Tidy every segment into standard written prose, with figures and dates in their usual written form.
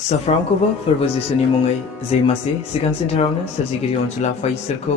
साफ्रोमखौबो फोरबो जिसुनि मुङै जै मासि सिगांसिनथारावनो सोरजिगिरि अनसुला आफा इसोरखौ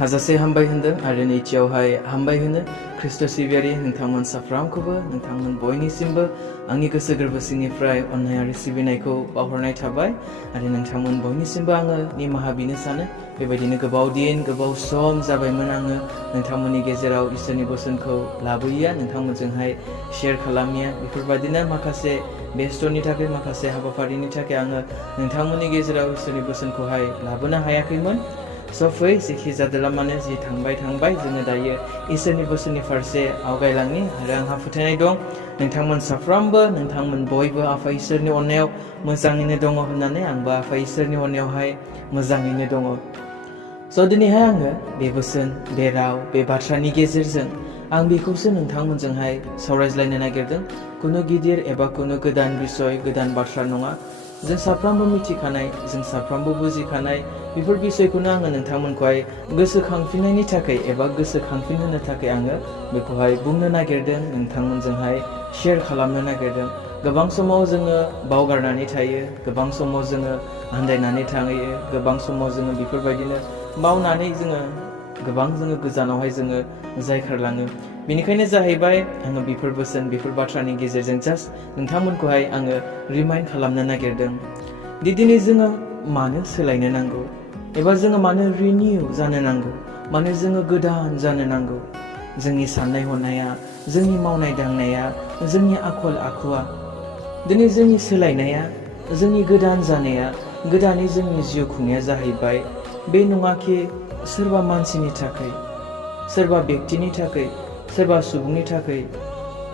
हाजासे हामबाय होनदों आरो नैथियावहाय हामबाय होनो ख्रिस्ट' सिबियारि नोंथांमोन साफ्रोमखौबो नोंथांमोन बयनिसिमबो आंनि गोसो गोरबो सिंनिफ्राय अननाय आरो सिबिनायखौ बावहरनाय थाबाय आरो नोंथांमोन बयनिसिमबो आङो निमाहा बिनो सानो बेबायदिनो गोबाव दिन गोबाव सम जाबायमोन आङो नोंथांमोननि गेजेराव इसोरनि बोसोनखौ लाबोयिया नोंथांमोनजोंहाय शेयार खालामिया बेफोरबायदिनो माखासे बेस्थ'नि थाखाय माखासे हाबाफारिनि थाखाय आङो नोंथांमोननि गेजेराव इसोरनि बोसोनखौहाय लाबोनो हायाखैमोन फै जेखि जादोला मानो जि थांबाय जोङो दायो इसोरनि बोसोननि फारसे आवगायलांनि आरो आंहा फोथायनाय दं नोंथांमोन साफ्रोमबो नोंथांमोन बयबो आफा इसोरनि अननायाव मोजाङैनो दङ होननानै आंबो आफा इसोरनि अननायावहाय मोजाङैनो दङ दिनैहाय आङो बे बोसोन बे राव बे बाथ्रानि गेजेरजों आं बेखौसो नोंथांमोनजोंहाय सावरायज्लायनो नागिरदों कुनु गिदिर एबा कुनु गोदान बिसय गोदान बाथ्रा नङा जों साफ्रोमबो मिथिखानाय जों साफ्रोमबो बुजिखानाय बेफोर बिसयखौनो आङो नोंथांमोनखौहाय गोसोखांफिननायनि थाखाय एबा गोसोखांफिनहोनो थाखाय आङो बेखौहाय बुंनो नागिरदों नोंथांमोनजोंहाय शेयार खालामनो नागिरदों गोबां समाव जोङो बावगारनानै थायो गोबां समाव जोङो आन्दायनानै थायो गोबां समाव जोङो बेफोरबायदिनो बावनानै जोङो गोजानावहाय जोङो जायखारलाङो बेनिखायनो जाहैबाय आङो बेफोर बोसोन बेफोर बाथ्रानि गेजेरजों जास्ट नोंथांमोनखौहाय आङो रिमाइन्ड खालामनो नागिरदों दिनै जोङो मानो सोलायनो नांगौ एबा जोङो मानो रिनिउ जानो नांगौ मानो जोङो गोदान जानो नांगौ जोंनि साननाय हनाया जोंनि मावनाय दांनाया जोंनि आखल आखुआ दिनै जोंनि सोलायनाया जोंनि गोदान जानाया गोदानै जोंनि जिउ खुंनाया जाहैबाय बे नङाखि सोरबा मानसिनि थाखाय सोरबा बेक्तिनि थाखाय सोरबा सुबुंनि थाखाय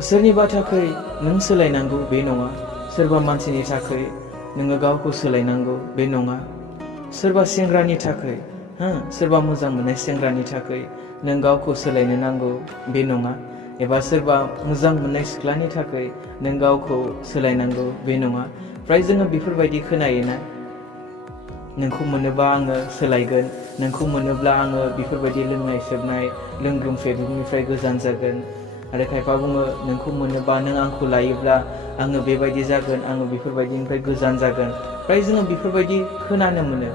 सोरनिबा थाखाय नों सोलायनांगौ बे नङा सोरबा मानसिनि थाखाय नोङो गावखौ सोलायनांगौ बे नङा सोरबा सेंग्रानि थाखाय सोरबा मोजां मोननाय सेंग्रानि थाखाय नों गावखौ सोलायनो नांगौ बे नङा एबा सोरबा मोजां मोननाय सिख्लानि थाखाय नों गावखौ सोलायनांगौ बे नङा फ्राय जोङो बेफोरबायदि खोनायोना नोंखौ मोनोबा आङो सोलायगोन नोंखौ मोनोब्ला आङो बेफोरबायदि लोंनाय सोबनाय लोंग्रुम फेग्रुमनिफ्राय गोजान जागोन आरो खायफा बुङो नोंखौ मोनोबा नों आंखौ लायोब्ला आङो बेबायदि जागोन आङो बेफोरबायदिनिफ्राय गोजान जागोन फ्राय जोङो बेफोरबायदि खोनानो मोनो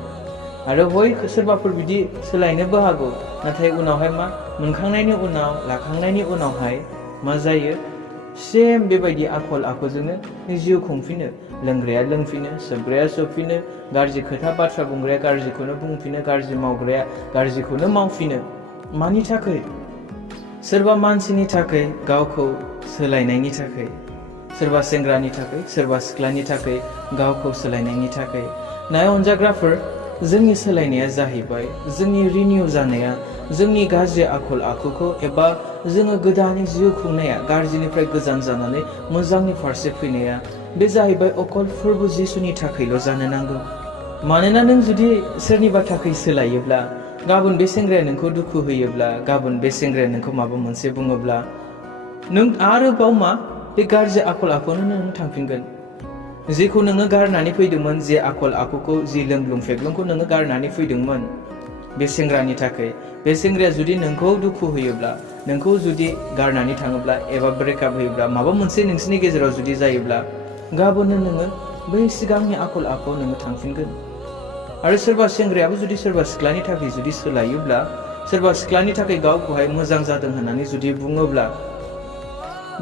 आरो सोरबाफोर बिदि सोलायनोबो हागौ नाथाय उनावहाय मा मोनखांनायनि उनाव लाखांनायनि उनावहाय मा जायो सेम बेबायदि आखल आखुजोंनो जिउ खुंफिनो लोंग्राया लोंफिनो सोबग्राया सोबफिनो गाज्रि खोथा बाथ्रा बुंग्राया गाज्रिखौनो बुंफिनो गाज्रि मावग्राया गाज्रिखौनो मावफिनो मानि थाखाय सोरबा मानसिनि थाखाय गावखौ सोलायनायनि थाखाय सोरबा सेंग्रानि थाखाय सोरबा सिख्लानि थाखाय गावखौ सोलायनायनि थाखाय नाय अनजाग्राफोर जोंनि सोलायनाया जाहैबाय जोंनि रिनिउ जानाया जोंनि गाज्रि आखल आखुखौ एबा जोङो गोदानै जिउ खुंनाया गाज्रिनिफ्राय गोजान जानानै मोजांनि फारसे फैनाया बे जाहैबाय अकल फwrbu जिसुनि थाखायल' जानो नांगौ मानोना नों जुदि सोरनिबा थाखाय सोलायोब्ला गाबोन बे सेंग्राया नोंखौ दुखु होयोब्ला गाबोन बे सेंग्राया नोंखौ माबा मोनसे बुङोब्ला नों आरोबाव मा बे गाज्रि आखल आखुनो नों थांफिनगोन जेखौ नोङो गारनानै फैदोंमोन जे आखल आखुखौ जि लोंग्लुं फेग्लुंखौ नोङो गारनानै फैदोंमोन बे सेंग्रानि थाखाय बे सेंग्राया जुदि नोंखौ दुखु होयोब्ला नोंखौ जुदि गारनानै थाङोब्ला एबा ब्रेकआप होयोब्ला माबा मोनसे नोंसिनि गेजेराव जुदि जायोब्ला गाबोननो नोङो बै सिगांनि आखल आखुआव नोङो थांफिनगोन आरो सोरबा सेंग्रायाबो जुदि सोरबा सिख्लानि थाखाय जुदि सोलायोब्ला सोरबा सिख्लानि थाखाय गावखौहाय मोजां जादों होननानै जुदि बुङोब्ला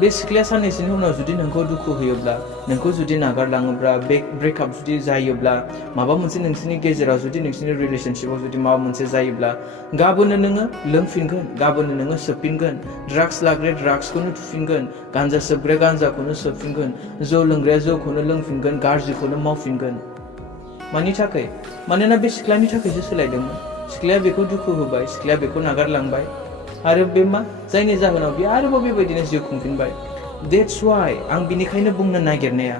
बे सिख्लाया साननैसोनि उनाव जुदि नोंखौ दुखु होयोब्ला नोंखौ जुदि नागारलाङोब्ला ब्रेकआप जुदि जायोब्ला माबा मोनसे नोंसिनि गेजेराव जुदि नोंसिनि रिलेशनशिपआव जुदि माबा मोनसे जायोब्ला गाबोननो नोङो लोंफिनगोन गाबोननो नोङो सोबफिनगोन ड्राग्स लाग्राया ड्राग्सखौनो थुफिनगोन गान्जा सोबग्राया गान्जाखौनो सोबफिनगोन जौ लोंग्राया जौखौनो लोंफिनगोन गाज्रिखौनो मावफिनगोन मानि थाखाय मानोना बे सिख्लानि थाखायसो सोलायदोंमोन सिख्लाया बेखौ दुखु होबाय सिख्लाया बेखौ नागारलांबाय आरो बे मा जायनि जाहोनाव बे आरोबाव बेबायदिनो जिउ खुंफिनबाय That's why आं बिनिखायनो बुंनो नागिरनाया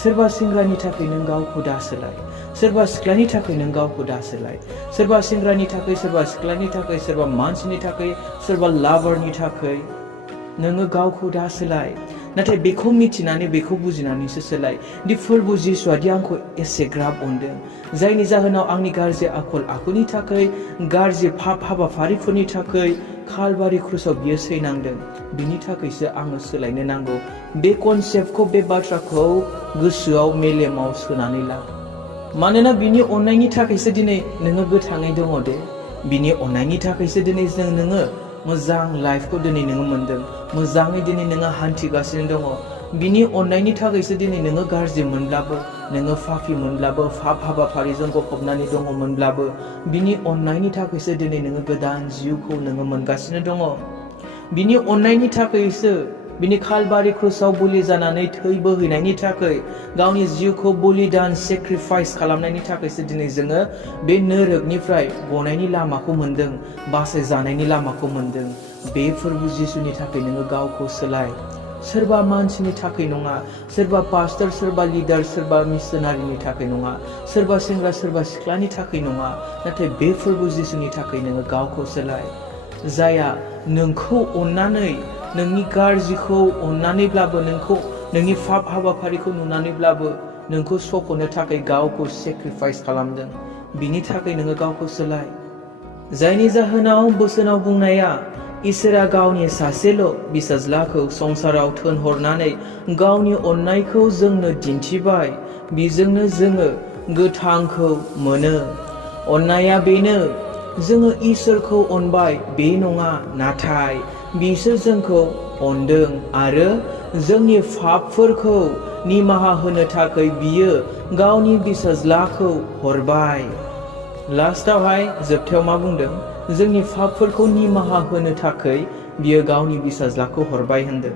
सोरबा सेंग्रानि थाखाय नों गावखौ दा सोलाय सोरबा सिख्लानि थाखाय नों गावखौ दा सोलाय सोरबा सेंग्रानि थाखाय सोरबा सिख्लानि थाखाय सोरबा मानसिनि थाखाय सोरबा लाभारनि थाखाय नोङो गावखौ दा सोलाय नाथाय बेखौ मिथिनानै बेखौ बुजिनानैसो सोलाय दि फwrbu जिसुआदि आंखौ एसेग्राब अनदों जायनि जाहोनाव आंनि गाज्रि आखल आखुनि थाखाय गाज्रि पाप हाबाफारिफोरनि थाखाय कालभारि क्रुसाव बियो सैनांदों, बिनि थाखायसो आङो सोलायनो नांगौ। बे कनसेप्टखौ, बे बाथ्राखौ गोसोआव मेलेमाव सोनानै ला। मानोना बिनि अननायनि थाखायसो दिनै नोङो गोथाङै दङ दे। बिनि अननायनि थाखायसो दिनै नोङो मोजां लाइफखौ दिनै नोङो मोनदों, मोजाङै दिनै नोङो हान्थिगासिनो दङ। बिनि अननायनि थाखायसो दिनै नोङो गाज्रि मोनब्लाबो, नोङो फाफि मोनब्लाबो, फाफ हाबाफारिजों गफबनानै दङमोनब्लाबो, बिनि अननायनि थाखायसो दिनै नोङो गोदान जिउखौ नोङो मोनगासिनो दङ। बिनि अननायनि थाखायसो, बिनि कालभारि क्रुसाव बलि जानानै थै बोहैनायनि थाखाय, गावनि जिउखौ बलिदान सेक्रिफाइस खालामनायनि थाखायसो दिनै जोङो बे नोरोगनिफ्राय गनायनि लामाखौ मोनदों, बासायजानायनि लामाखौ मोनदों। बे फोरबु जिसुनि थाखाय नोङो गावखौ सोलाय। सोरबा मानसिनि थाखाय नङा, सोरबा पास्टर, सोरबा लिडार, सोरबा मिशनारिनि थाखाय नङा, सोरबा सेंग्रा, सोरबा सिख्लानि थाखाय नङा, नाथाय बे फोरबु जिसुनि थाखाय नोङो गावखौ सोलाय। जायहा नोंखौ अननानै, नोंनि गाज्रिखौ अननानैब्लाबो, नोंनि फाफ हाबाफारिखौ नुनानैब्लाबो नोंखौ सख'नो थाखाय गावखौ सेक्रिफाइस खालामदों, बिनि थाखाय नोङो गावखौ सोलाय। जायनि जाहोनाव बोसोनाव बुंनाया, इसोरा गावनि सासेल' फिसाज्लाखौ संसाराव थोनहरनानै गावनि अननायखौ जोंनो दिन्थिबाय, बेजोंनो जोङो गोथांखौ मोनो। अननाया बेनो, जोङो इसोरखौ अनबाय बे नङा, नाथाय बिसोर जोंखौ अनदों आरो जोंनि फाफफोरखौ निमाहा होनो थाखाय बियो गावनि फिसाज्लाखौ हरबाय। लास्टावहाय जोबथायाव मा बुंदों? जोंनि फाफफोरखौ निमाहा होनो थाखाय बियो गावनि फिसाज्लाखौ हरबाय होनदों।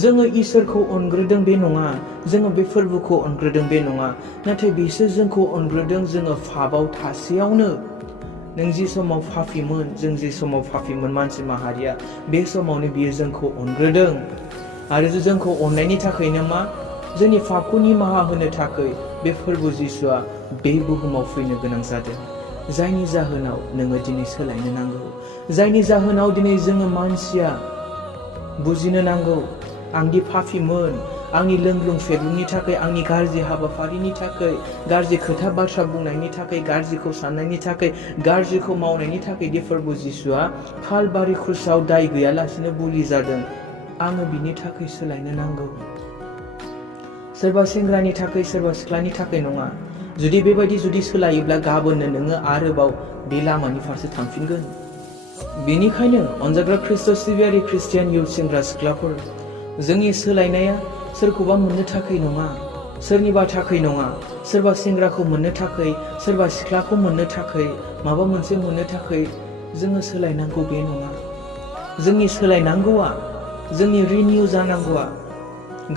जोङो इसोरखौ अनग्रोदों बे नङा, जोङो बे फोरबोखौ अनग्रोदों बे नङा, नाथाय बिसोर जोंखौ अनग्रोदों जोङो फाफआव थासेयावनो। नों जि समाव फाफिमोन, जों जि समाव फाफिमोन मानसि माहारिया, बे समावनो बियो जोंखौ अनग्रोदों। आरो जोंखौ अननायनि थाखायनो मा, जोंनि फाफखौ निमाहा होनो थाखाय बे फोरबु जिसुआ बे बुहुमाव फैनो गोनां जादों। जायनि जाहोनाव नोङो दिनै सोलायनो नांगौ, जायनि जाहोनाव दिनै जोङो मानसिया बुजिनो नांगौ, आंदि फाफिमोन, आंनि लोंग्लुं फेग्लुंनि थाखाय, आंनि गाज्रि हाबाफारिनि थाखाय, गाज्रि खोथा बाथ्रा बुंनायनि थाखाय, गाज्रिखौ साननायनि थाखाय, गाज्रिखौ मावनायनि थाखाय दि फोरबु जिसुआ कालभारि क्रुसाव दाय गैयालासिनो बलि जादों। आङो बिनि थाखाय सोलायनो नांगौ। सोरबा सेंग्रानि थाखाय, सोरबा सिख्लानि थाखाय नङा। जुदि बेबायदि सोलायोब्ला गाबोननो नोङो आरोबाव बे लामानि फारसे थांफिनगोन। बेनिखायनो अनजाग्रा ख्रिस्ट' सिबियारि ख्रिस्टियान इयुथ सेंग्रा सिख्लाफोर, जोंनि सोलायनाया सोरखौबा मोननो थाखाय नङा, सोरनिबा थाखाय नङा, सोरबा सेंग्राखौ मोननो थाखाय, सोरबा सिख्लाखौ मोननो थाखाय, माबा मोनसे मोननो थाखाय जोङो सोलायनांगौ बे नङा। जोंनि सोलायनांगौआ, जोंनि रिनिउ जानांगौआ,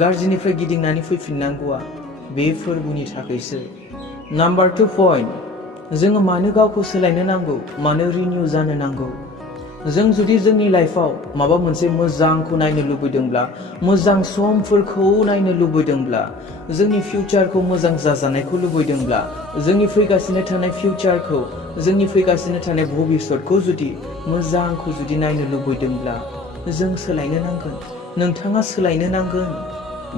गाज्रिनिफ्राय गिदिंनानै फैफिननांगौआ बे फोरबोनि थाखायसो। नाम्बार 2 पइन्ट, जोङो मानो गावखौ सोलायनो नांगौ, मानो रिनिउ जानो नांगौ? जों जुदि जोंनि लाइफआव माबा मोनसे मोजांखौ नायनो लुबैदोंब्ला, मोजां समफोरखौ नायनो लुबैदोंब्ला, जोंनि फिउचारखौ मोजां जाजानायखौ लुबैदोंब्ला, जोंनि फैगासिनो थानाय फिउचारखौ, जोंनि फैगासिनो थानाय भबिष्यतखौ जुदि मोजांखौ जुदि नायनो लुबैदोंब्ला, जों सोलायनो नांगोन, नोंथाङा सोलायनो नांगोन।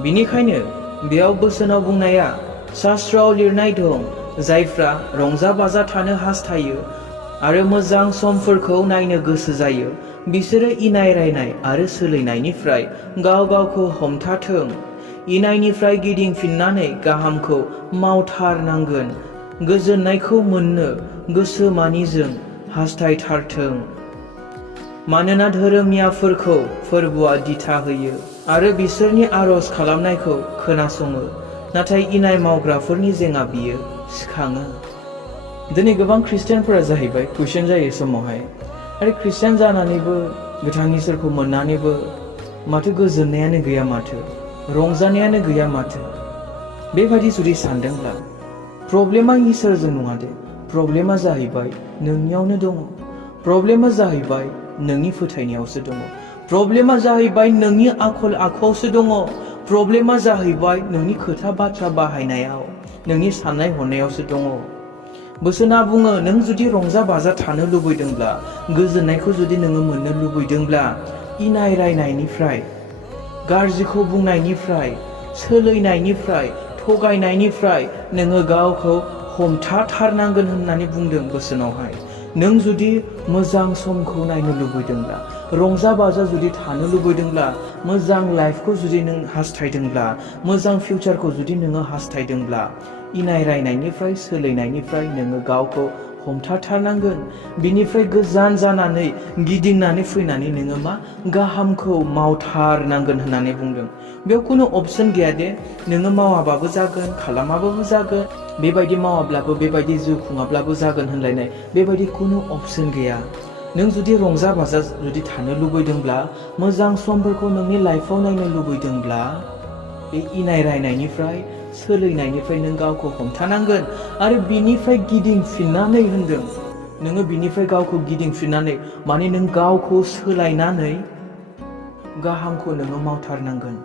बिनिखायनो बेयाव बोसोनाव बुंनाया, शास्त्रआव लिरनाय दं, जायफ्रा रंजा बाजा थानो हास्थायो आरो मोजां समफोरखौ नायनो गोसो जायो, बिसोरो इनाय रायनाय आरो सोलायनायनिफ्राय गाव गावखौ हमथाथों। इनायनिफ्राय गिदिंफिननानै गाहामखौ मावथारनांगोन, गोजोननायखौ मोननो गोसोमानिजों हास्थायथारथों। मानोना धोरोमियाफोरखौ फोरबुआ दिथा होयो आरो बिसोरनि आरज खालामनायखौ खोनासङो, नाथाय इनाय मावग्राफोरनि जेंना बियो सिखाङो। दिनै गोबां ख्रिस्टियानफोरा जाहैबाय कुइसन जायो समावहाय, आरो ख्रिस्टियान जानानैबो, गोथां इसोरखौ मोननानैबो माथो गोजोननायानो गैया माथो, रंजानायानो गैया माथो। बेबायदि जुदि सानदोंब्ला प्रब्लेमा इसोरजों नङा दे, प्रब्लेमा जाहैबाय नोंनियावनो दङ। प्रब्लेमा जाहैबाय नोंनि फोथायनायावसो दङ। प्रब्लेमा जाहैबाय नोंनि आखल आखुआवसो दङ। प्रब्लेमा जाहैबाय नोंनि खोथा बाथ्रा बाहायनायाव, नोंनि साननाय हनायावसो दङ। बोसोना बुङो, नों जुदि रंजा बाजा थानो लुबैदोंब्ला, गोजोननायखौ जुदि नोङो मोननो लुबैदोंब्ला, इनाय रायनायनिफ्राय, गाज्रिखौ बुंनायनिफ्राय, सोलैनायनिफ्राय, थगायनायनिफ्राय नोङो गावखौ हमथाथारनांगोन होननानै बुंदों बोसोनावहाय। नों जुदि मोजां समखौ नायनो लुबैदोंब्ला, रंजा बाजा जुदि थानो लुबैदोंब्ला, मोजां लाइफखौ जुदि नों हास्थायदोंब्ला, मोजां फिउचारखौ जुदि नोङो हास्थायदोंब्ला, इनाय रायनायनिफ्राय सोलायनायनिफ्राय नोङो गावखौ हमथाथारनांगोन। बिनिफ्राय गोजान जानानै गिदिंनानै फैनानै नोङो मा गाहामखौ मावथारनांगोन होननानै बुंदों। बेयाव खुनु अपसन गैया दे नोङो मावाबाबो जागोन, खालामाबाबो जागोन, बेबायदि मावाब्लाबो बेबायदि जिउ खुङाब्लाबो जागोन होनलायनाय बेबायदि खुनु अपसन गैया। नों जुदि रंजा बाजा जुदि थानो लुबैदोंब्ला, मोजां समफोरखौ नोंनि लाइफआव नायनो लुबैदोंब्ला, बे इनाय रायनायनिफ्राय सोलायनायनिफ्राय नों गावखौ हमथानांगोन आरो बिनिफ्राय गिदिंफिननानै होनदों। नोङो बिनिफ्राय गावखौ गिदिंफिननानै माने नों गावखौ सोलायनानै गाहामखौ नोङो मावथारनांगोन।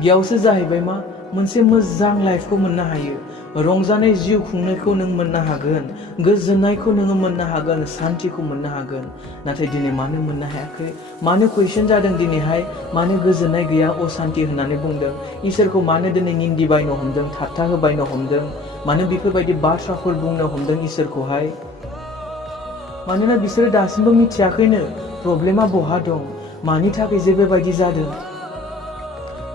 बेयावसो जाहैबाय मा मोनसे मोजां लाइफखौ मोननो हायो। रंजानाय जिउ खुंनायखौ नों मोननो हागोन, गोजोननायखौ नोङो मोननो हागोन, सान्थिखौ मोननो हागोन। नाथाय दिनै मानो मोननो हायाखै? मानो कुइसन जादों दिनैहाय? मानो गोजोननाय गैया, असान्ति होननानै बुंदों? इसोरखौ मानो दिनै निन्दिबायनो हमदों, थाट्टा होबायनो हमदों? मानो बेफोरबायदि बाथ्राफोर बुंनो हमदों इसोरखौहाय? मानोना बिसोरो दासिमबो मिथियाखैनो प्रब्लेमा बहा दं, मानि थाखाय जे बेबायदि जादों।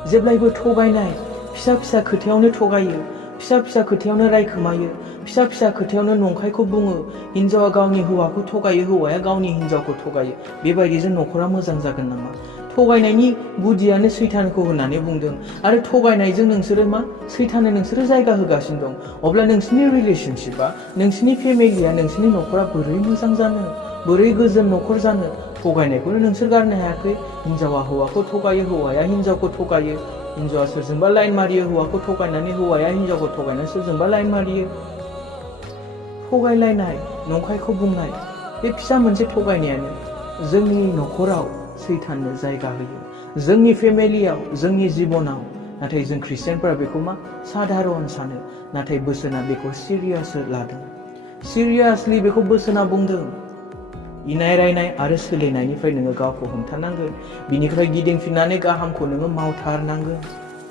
जेब्लायबो थगायनाय, फिसा फिसा खोथायावनो थगायो, फिसा फिसा खोथायावनो रायखोमायो, फिसा फिसा खोथायावनो नंखायखौ बुङो। हिन्जावा गावनि हौवाखौ थगायो, हौवाया गावनि हिन्जावखौ थगायो। बेबायदिजों न'खरा मोजां जागोन नामा? थगायनायनि गुदियानो सैतानखौ होननानै बुंदों आरो थगायनायजों नोंसोरो मा सैताननो नोंसोरो जायगा होगासिनो दं। अब्ला नोंसोरनि रिलेशनशिपा, नोंसोरनि फेमिलिया, नोंसोरनि न'खरा बोरै मोजां जानो, बोरै गोजोन न'खर जानो? थगायनायखौनो नोंसोर गारनो हायाखै। हिन्जावा हौवाखौ थगायो, हौवाया हिन्जावखौ थगायो, हिन्जावा सोरजोंबा लाइन मारियो, हौवाखौ थगायनानै, हौवाया हिन्जावखौ थगायनानै सोरजोंबा लाइन मारियो। थगायलायनाय, नंखायखौ बुंनाय, बे फिसा मोनसे थगायनायानो जोंनि न'खराव सैताननो जायगा होयो, जोंनि फेमिलियाव, जोंनि जिबनाव। नाथाय जों ख्रिस्टियानफोरा बेखौ मा साधारन सानो, नाथाय बोसोना बेखौ सिरियास लादों। सिरियासलि बेखौ बोसोना बुंदों। इनाय रायनाय आरो सोलायनायनिफ्राय नोङो गावखौ हमथानांगोन, बिनिफ्राय गिदिंफिननानै गाहामखौ नोङो मावथारनांगोन।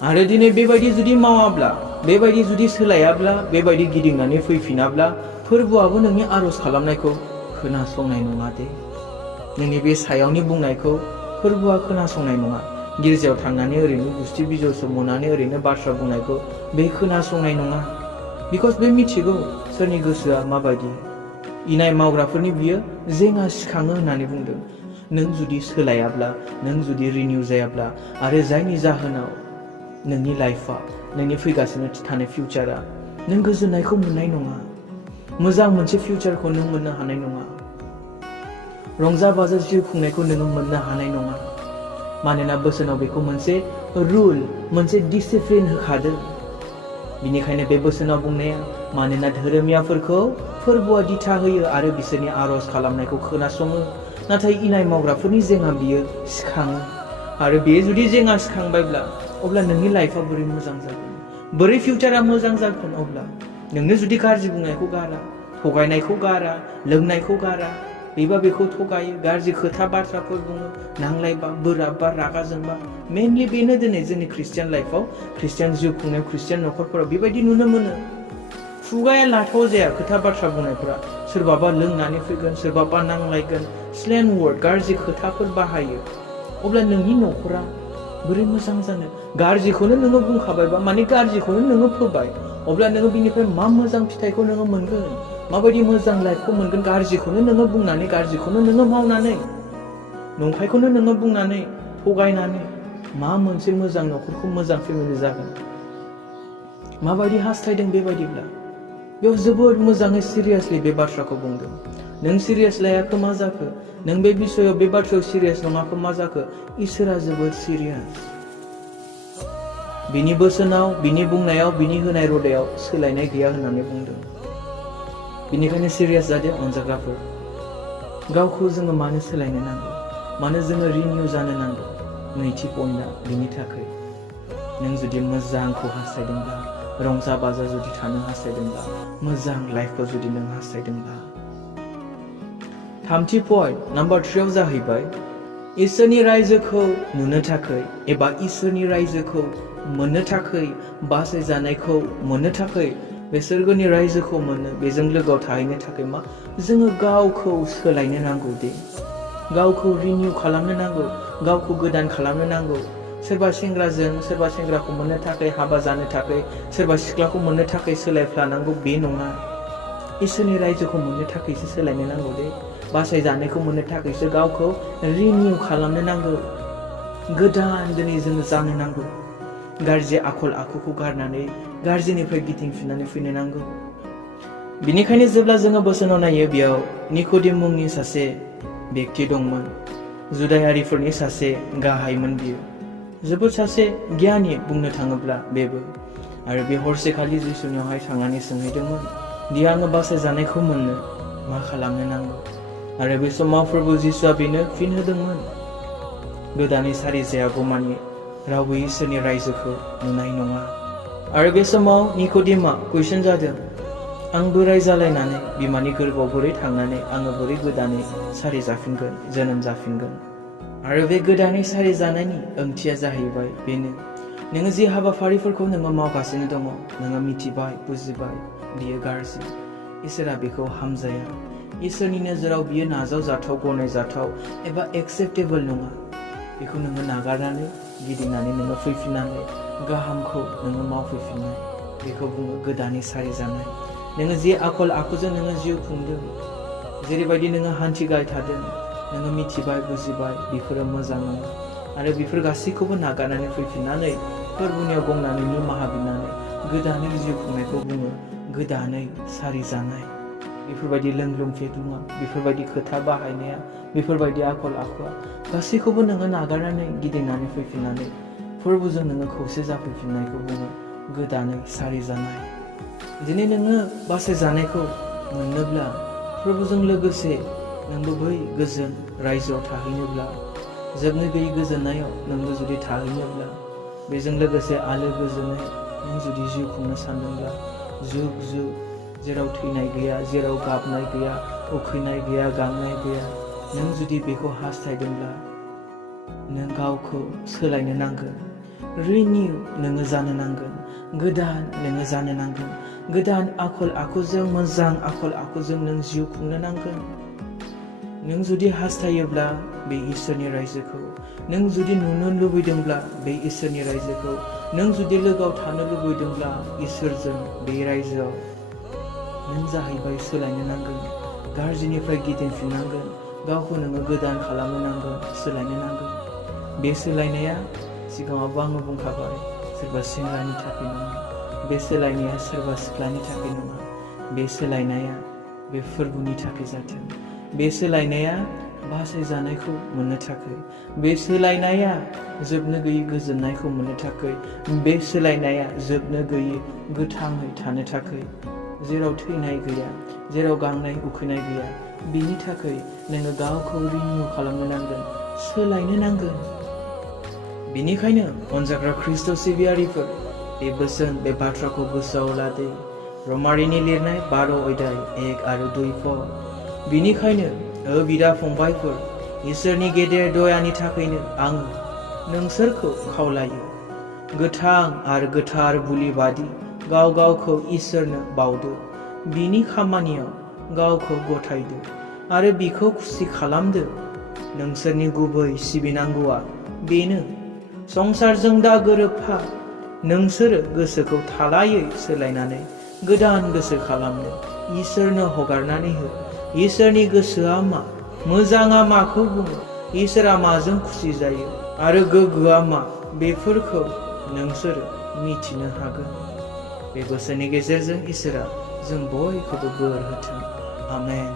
आरो दिनै बेबायदि जुदि मावाब्ला, बेबायदि जुदि सोलायाब्ला, बेबायदि गिदिंनानै फैफिनाब्ला, फोरबुआबो नोंनि आर'ज खालामनायखौ खोनासंनाय नङा दे। नोंनि बे सायावनि बुंनायखौ फोरबुआ खोनासंनाय नङा। गिर्जायाव थांनानै ओरैनो गुस्थि बिजौ सोमनानै ओरैनो बाथ्रा बुंनायखौ बे खोनासंनाय नङा। बिकज बे मिथिगौ सोरनि गोसोआ माबायदि। इनाय मावग्राफोरनि बियो जेंना सिखाङो होननानै बुंदों। नों जुदि सोलायाब्ला, नों जुदि रिनिउ जायाब्ला, आरो जायनि जाहोनाव नोंनि लाइफआ, नोंनि फैगासिनो थानाय फिउचारा, नों गोजोननायखौ मोननाय नङा, मोजां मोनसे फिउचारखौ नों मोननो हानाय नङा, रंजा बाजा जिउ खुंनायखौ नोङो मोननो हानाय नङा। मानोना बोसोनाव बेखौ मोनसे रुल, मोनसे डिसिप्लिन होखादों। बिनिखायनो बे बोसोनाव बुंनाया, मानोना धोरोमियाफोरखौ फोरबुआ दिथा होयो आरो बिसोरनि आर'ज खालामनायखौ खोनासङो, नाथाय इनाय मावग्राफोरनि जेंना बियो सिखाङो। आरो बेयो जुदि जेंना सिखांबायब्ला, अब्ला नोंनि लाइफआ बोरै मोजां जागोन, बोरै फिउचारा मोजां जागोन? अब्ला नोंनो जुदि गाज्रि बुंनायखौ गारा, थगायनायखौ गारा, लोंनायखौ गारा, बेबा बेखौ थगायो, गाज्रि खोथा बाथ्राफोर बुङो, नांलायबा, बोराबबा, रागा जोंबा, मेनलि बेनो दिनै जोंनि ख्रिस्टियान लाइफआव, ख्रिस्टियान जिउ खुंनायाव, ख्रिस्टियान न'खरफोराव बेबायदि नुनो मोनो। खुगाया लाथाव जाया खोथा बाथ्रा बुंनायफोरा, सोरबाबा लोंनानै फैगोन, सोरबाबा नांलायगोन, स्लेन वार्ड, गाज्रि खोथाफोर बाहायो। अब्ला नोंनि न'खरा बोरै मोजां जानो? गाज्रिखौनो नोङो बुंखाबायबा, माने गाज्रिखौनो नोङो फोबाय, अब्ला नोङो बिनिफ्राय मा मोजां फिथाइखौ नोङो मोनगोन? माबायदि मोजां लाइफखौ मोनगोन? गाज्रिखौनो नोङो बुंनानै, गाज्रिखौनो नोङो मावनानै, नंखायखौनो नोङो बुंनानै, थगायनानै मा मोनसे मोजां न'खरखौ, मोजां फेमिलि जागोन? माबायदि हास्थायदों बेबायदिब्ला? बेयाव जोबोद मोजाङै सिरियासलि बे बाथ्राखौ बुंदों। नों सिरियास लायाखै मा जाखो? नों बे बिसयाव, बे बाथ्रायाव सिरियास नङाखै मा जाखो? इसोरा जोबोद सिरियास। बिनि बोसोनाव, बिनि बुंनायाव, बिनि होनाय रदायाव सोलायनाय गैया होननानै बुंदों। बिनिखायनो सिरियास जादो अनजाग्राफोर। गावखौ जोङो मानो सोलायनो नांगौ? मानो जोङो रिनिउ जानो नांगौ? नैथि पइन्टआ बिनि थाखाय, नों जुदि मोजांखौ हास्थायदोंब्ला, रंजा बाजा जुदि थानो हास्थायदोंब्ला, मोजां लाइफखौ जुदि नों हास्थायदोंब्ला। थामथि पइन्ट, नाम्बार 3आव जाहैबाय, इसोरनि रायजोखौ नुनो थाखाय एबा इसोरनि रायजोखौ मोननो थाखाय, बासायजानायखौ मोननो थाखाय बे सोरगोनि रायजोखौ मोननो बेजों लोगोआव थाहैनो थाखाय मा जोङो गावखौ सोलायनो नांगौ दे, गावखौ रिनिउ खालामनो नांगौ, गावखौ गोदान खालामनो नांगौ। सोरबा सेंग्राजों सोरबा सेंग्राखौ मोननो थाखाय, हाबा जानो थाखाय, सोरबा सिख्लाखौ मोननो थाखाय सोलायफ्लानांगौ बे नङा। इसोरनि रायजोखौ मोननो थाखायसो सोलायनो नांगौ दे, बासायजानायखौ मोननो थाखायसो गावखौ रिनिउ खालामनो नांगौ। गोदान दिनै जोङो जानो नांगौ। गाज्रि आखल आखुखौ गारनानै गाज्रिनिफ्राय गिदिंफिननानै फैनो नांगौ। बिनिखायनो जेब्ला जोङो बोसोनाव नायो, बेयाव निक'डिम मुंनि सासे बेक्ति दंमोन। जुदायारिफोरनि सासे गाहायमोन बियो। जोबोद सासे गियानि बुंनो थाङोब्ला बेबो। आरो बे हरसेखालि जिसुनियावहाय थांनानै सोंहैदोंमोन दि आङो बासायजानायखौ मोननो मा खालामनो नांगौ। आरो बे समाव प्रभु जिसुआ बेनो फिन होदोंमोन, गोदानै सारि जायागौमानि रावबो इसोरनि रायजोखौ नुनाय नङा। आरो बे समाव निक'डिमआ कुइसन जादों, आं बोराय जालायनानै बिमानि गोरबोआव बोरै थांनानै आङो बोरै गोदानै सारि जाफिनगोन, जोनोम जाफिनगोन। आरो बे गोदानै सारि जानायनि ओंथिया जाहैबाय बेनो, नोङो जे हाबाफारिफोरखौ नोङो मावगासिनो दङ, नोङो मिथिबाय, बुजिबाय, बियो गाज्रि, इसोरा बेखौ हामजाया, इसोरनि नोजोराव बियो नाजावजाथाव, गनायजाथाव एबा एक्सेप्टेबल नङा। बेखौ नोङो नागारनानै गिदिंनानै नोङो फैफिननानै गाहामखौ नोङो मावफैफिननाय, बेखौ बुङो गोदानै सारि जानाय। नोङो जे आखल आखुजों नोङो जिउ खुंदों, जेरैबायदि नोङो हान्थिगाय थादों, नोङो मिथिबाय, बुजिबाय, बेफोरो मोजां नङा। आरो बेफोर गासैखौबो नागारनानै फैफिननानै फोरबुनियाव गंनानै निमाहा बिनानै गोदानै जिउ खुंनायखौ बुङो गोदानै सारि जानाय। बेफोरबायदि लोंलुं फेग्लुङा, बेफोरबायदि खोथा बाहायनाया, बेफोरबायदि आखल आखुआ गासैखौबो नोङो नागारनानै गिदिंनानै फैफिननानै फोरबुजों नोङो खौसे जाफैफिननायखौ बुङो गोदानै सारि जानाय। दिनै नोङो बासायजानायखौ मोननोब्ला, फोरबुजों लोगोसे नोंबो बै गोजोन रायजोआव थाहैनोब्ला, जोबनो गैयै गोजोननायाव नोंबो जुदि थाहैनोब्ला, बेजों लोगोसे आलो गोजोनै नों जुदि जिउ खुंनो सानदोंब्ला, जुग जुग जेराव थैनाय गैया, जेराव गाबनाय गैया, उखैनाय गैया, गांनाय गैया, नों जुदि बेखौ हास्थायदोंब्ला नों गावखौ सोलायनो नांगोन, रिनिउ नोङो जानो नांगोन, गोदान नोङो जानो नांगोन, गोदान आखल आखुजों, मोजां आखल आखुजों नों जिउ खुंनो नांगोन। नों जुदि हास्थायोब्ला बे इसोरनि रायजोखौ, नों जुदि नुनो लुबैदोंब्ला बे इसोरनि रायजोखौ, नों जुदि लोगोआव थानो लुबैदोंब्ला इसोरजों बे रायजोआव, नों जाहैबाय सोलायनो नांगोन, गाज्रिनिफ्राय गिदिंफिननांगोन, गावखौ नोङो गोदान खालामनो नांगोन, सोलायनो नांगोन। बे सोलायनाया सिगाङावबो आङो बुंखाबाय, सोरबा सेंग्रानि थाखाय नङा, बे सोलायनाया सोरबा सिख्लानि थाखाय नङा, बे सोलायनाया बे फोरबुनि थाखाय जाथों। बे सोलायनाया बासायजानायखौ मोननो थाखाय, बे सोलायनाया जोबनो गैयै गोजोननायखौ मोननो थाखाय, बे सोलायनाया जोबनो गैयै गोथाङै थानो थाखाय, जेराव थैनाय गैया, जेराव गांनाय उखैनाय गैया, बिनि थाखाय नोङो गावखौ रिनिउ खालामनो नांगोन, सोलायनो नांगोन। बेनिखायनो अनजाग्रा ख्रीष्ट सिबियारिफोर, बे बोसोन, बे बाथ्राखौ गोसोआव लादो। रमारिनि लिरनाय 12 अध्याय 1 आरो 2 फ। बिनिखायनो बिदा फंबायफोर, इसोरनि गेदेर दयानि थाखायनो आङो नोंसोरखौ खावलायो, गोथां आरो गोथार बुलि बादि गाव गावखौ इसोरनो बावदो, बिनि खामानियाव गावखौ गथायदो आरो बिखौ खुसि खालामदो। नोंसोरनि गुबै सिबिनांगौआ बेनो, संसारजों दा गोरोबफा, नोंसोरो गोसोखौ थालायै सोलायनानै गोदान गोसो खालामनो इसोरनो हगारनानै हो। इसोरनि गोसोआ मा, मोजाङा माखौ बुङो, इसोरा माजों खुसि जायो आरो गोग्गोआ मा, बेफोरखौ नोंसोरो मिथिनो हागोन। बे बोसोननि गेजेरजों इसोरा जों बयखौबो बोर होथों। आमेन।